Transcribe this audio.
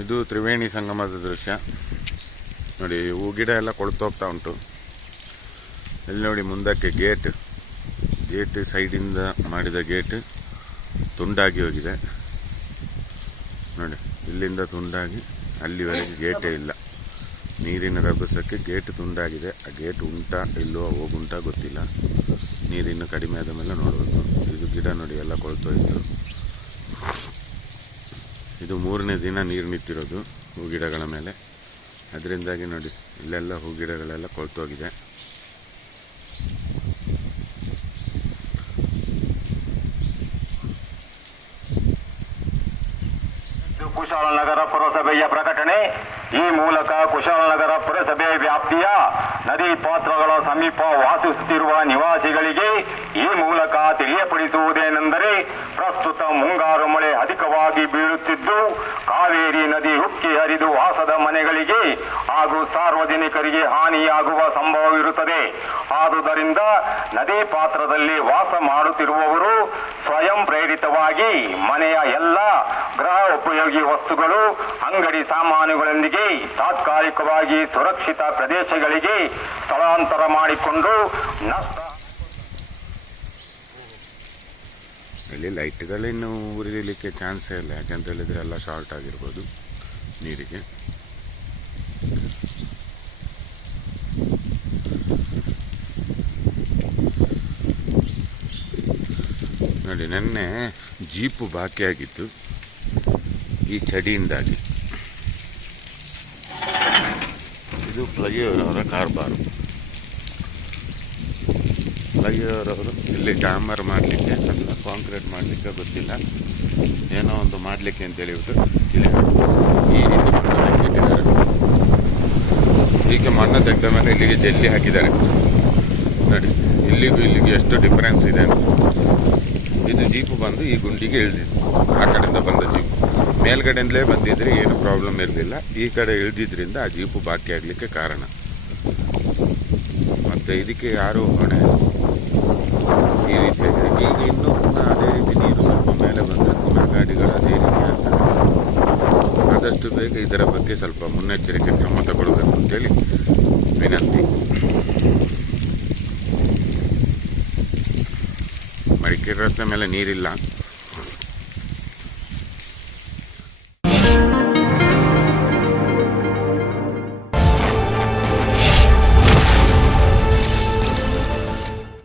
ಇದು ತ್ರಿವೇಣಿ ಸಂಗಮದ ದೃಶ್ಯ. ನೋಡಿ, ಹೂ ಗಿಡ ಎಲ್ಲ ಕೊಳ್ತೋಗ್ತಾ ಉಂಟು. ಇಲ್ಲಿ ನೋಡಿ ಮುಂದಕ್ಕೆ ಗೇಟ್. ಗೇಟ್ ಸೈಡಿಂದ ಮಾಡಿದ ಗೇಟ್ ತುಂಡಾಗಿ ಹೋಗಿದೆ. ನೋಡಿ, ಇಲ್ಲಿಂದ ತುಂಡಾಗಿ ಅಲ್ಲಿವರೆಗೆ ಗೇಟೇ ಇಲ್ಲ. ನೀರಿನ ರಭಸಕ್ಕೆ ಗೇಟ್ ತುಂಡಾಗಿದೆ. ಆ ಗೇಟ್ ಉಂಟಾ ಇಲ್ಲೋ ಹೋಗುಂಟಾ ಗೊತ್ತಿಲ್ಲ. ನೀರಿನ್ನು ಕಡಿಮೆ ಆದ ಮೇಲೆ ನೋಡಬೇಕು. ಇದು ಗಿಡ ನೋಡಿ, ಎಲ್ಲ ಕೊಳ್ತೋಯ್ತು ಇದು ಮೂರನೇ ದಿನ ನೀರು ನಿಂತಿರೋದು ಹೂ ಗಿಡಗಳ ಮೇಲೆ. ಅದರಿಂದಾಗಿ ನೋಡಿ, ಇಲ್ಲೆಲ್ಲ ಹೂ ಗಿಡಗಳೆಲ್ಲ ಕೊಳ್ತೋಗಿದೆ ಕುಶಾಲನಗರ ಪುರಸಭೆಯ ಪ್ರಕಟಣೆ. ಈ ಮೂಲಕ ಕುಶಾಲನಗರ ಪುರಸಭೆ ವ್ಯಾಪ್ತಿಯ ನದಿ ಪಾತ್ರಗಳ ಸಮೀಪ ವಾಸಿಸುತ್ತಿರುವ ನಿವಾಸಿಗಳಿಗೆ ಈ ಮೂಲಕ ತಿಳಿಯಪಡಿಸುವುದೇನೆಂದರೆ ಪ್ರಸ್ತುತ ಮುಂಗಾರು ಮಳೆ ಅಧಿಕವಾಗಿ ಬೀಳುತ್ತಿದ್ದು, ಕಾವೇರಿ ನದಿ ಹರಿದು ವಾಸದ ಮನೆಗಳಿಗೆ ಹಾಗೂ ಸಾರ್ವಜನಿಕರಿಗೆ ಹಾನಿಯಾಗುವ ಸಂಭವವಿರುತ್ತದೆ ಆದುದರಿಂದ ನದಿ ಪಾತ್ರದಲ್ಲಿ ವಾಸ ಮಾಡುತ್ತಿರುವವರು ಸ್ವಯಂ ಪ್ರೇರಿತವಾಗಿ ಮನೆಯ ಎಲ್ಲ ಗೃಹ ಉಪಯೋಗಿ ವಸ್ತುಗಳು, ಅಂಗಡಿ ಸಾಮಾನುಗಳೊಂದಿಗೆ ತಾತ್ಕಾಲಿಕವಾಗಿ ಸುರಕ್ಷಿತ ಪ್ರದೇಶಗಳಿಗೆ ಸ್ಥಳಾಂತರ ಮಾಡಿಕೊಂಡು ನಷ್ಟ ಇಲ್ಲಿ ಲೈಟ್ಗಳಿನ್ನು ಉರಿಲಿಕ್ಕೆ ಚಾನ್ಸೇ ಇಲ್ಲ. ಯಾಕಂತ ಹೇಳಿದ್ರೆ ಎಲ್ಲ ಶಾರ್ಟ್ ಆಗಿರ್ಬೋದು. ನೀರಿಗೆ. ನೋಡಿ ನೆನ್ನೆ ಜೀಪು ಬಾಕಿ ಆಗಿತ್ತು. ಈ ಚಡಿಯಿಂದಾಗಿ. ಇದು ಫ್ಲೈಓವರ್ ಅವರ ಕಾರ್ಬಾರು. ಅವರು ಇಲ್ಲಿ ಡಾಮರ್ ಮಾಡಲಿಕ್ಕೆ ಅಥವಾ ಕಾಂಕ್ರೀಟ್ ಮಾಡಲಿಕ್ಕೆ ಗೊತ್ತಿಲ್ಲ. ಏನೋ ಒಂದು ಮಾಡಲಿಕ್ಕೆ ಅಂತ ಹೇಳಿಬಿಟ್ಟು ಇಲ್ಲಿ ಈ ರೀತಿ ಮಣ್ಣು ತೆಗೆದಿಟ್ಟಿದ್ದಾರೆ ಹೀಗೆ ಮಣ್ಣು ತೆಗೆದ ಮೇಲೆ ಇಲ್ಲಿಗೆ ಜಲ್ಲಿ ಹಾಕಿದ್ದಾರೆ. ನೋಡಿ, ಇಲ್ಲಿಗೂ ಇಲ್ಲಿಗೆ ಎಷ್ಟು ಡಿಫರೆನ್ಸ್ ಇದೆ. ಇದು ಜೀಪು ಬಂದು ಈ ಗುಂಡಿಗೆ ಇಳಿದಿತ್ತು. ಆ ಕಡೆಯಿಂದ ಬಂದ ಜೀಪು. ಮೇಲ್ಗಡೆಯಿಂದಲೇ ಬಂದಿದ್ದರೆ ಏನು ಪ್ರಾಬ್ಲಮ್ ಇರಲಿಲ್ಲ ಈ ಕಡೆ ಇಳಿದಿದ್ದರಿಂದ ಆ ಜೀಪು ಬಾಕಿ ಆಗಲಿಕ್ಕೆ ಕಾರಣ. ಮತ್ತು ಇದಕ್ಕೆ ಯಾರು ಹೊಣೆ? ಈ ರೀತಿಯಾಗಿ ಈಗ ಇನ್ನೂ ಕೂಡ ಅದೇ ರೀತಿ ನೀರು ಸ್ವಲ್ಪ ಮೇಲೆ ಬಂದರೆ ಪುನಃ ಗಾಡಿಗಳು ಅದೇ ರೀತಿ ಆಗ್ತದೆ. ಆದಷ್ಟು ಬೇಗ ಇದರ ಬಗ್ಗೆ ಸ್ವಲ್ಪ ಮುನ್ನೆಚ್ಚರಿಕೆ ಕ್ರಮ ತಗೊಳ್ಬೇಕು ಅಂತೇಳಿ ವಿನಂತಿ. ಮಡಿಕೇರಿ ರಸ್ತೆ ಮೇಲೆ ನೀರಿಲ್ಲ.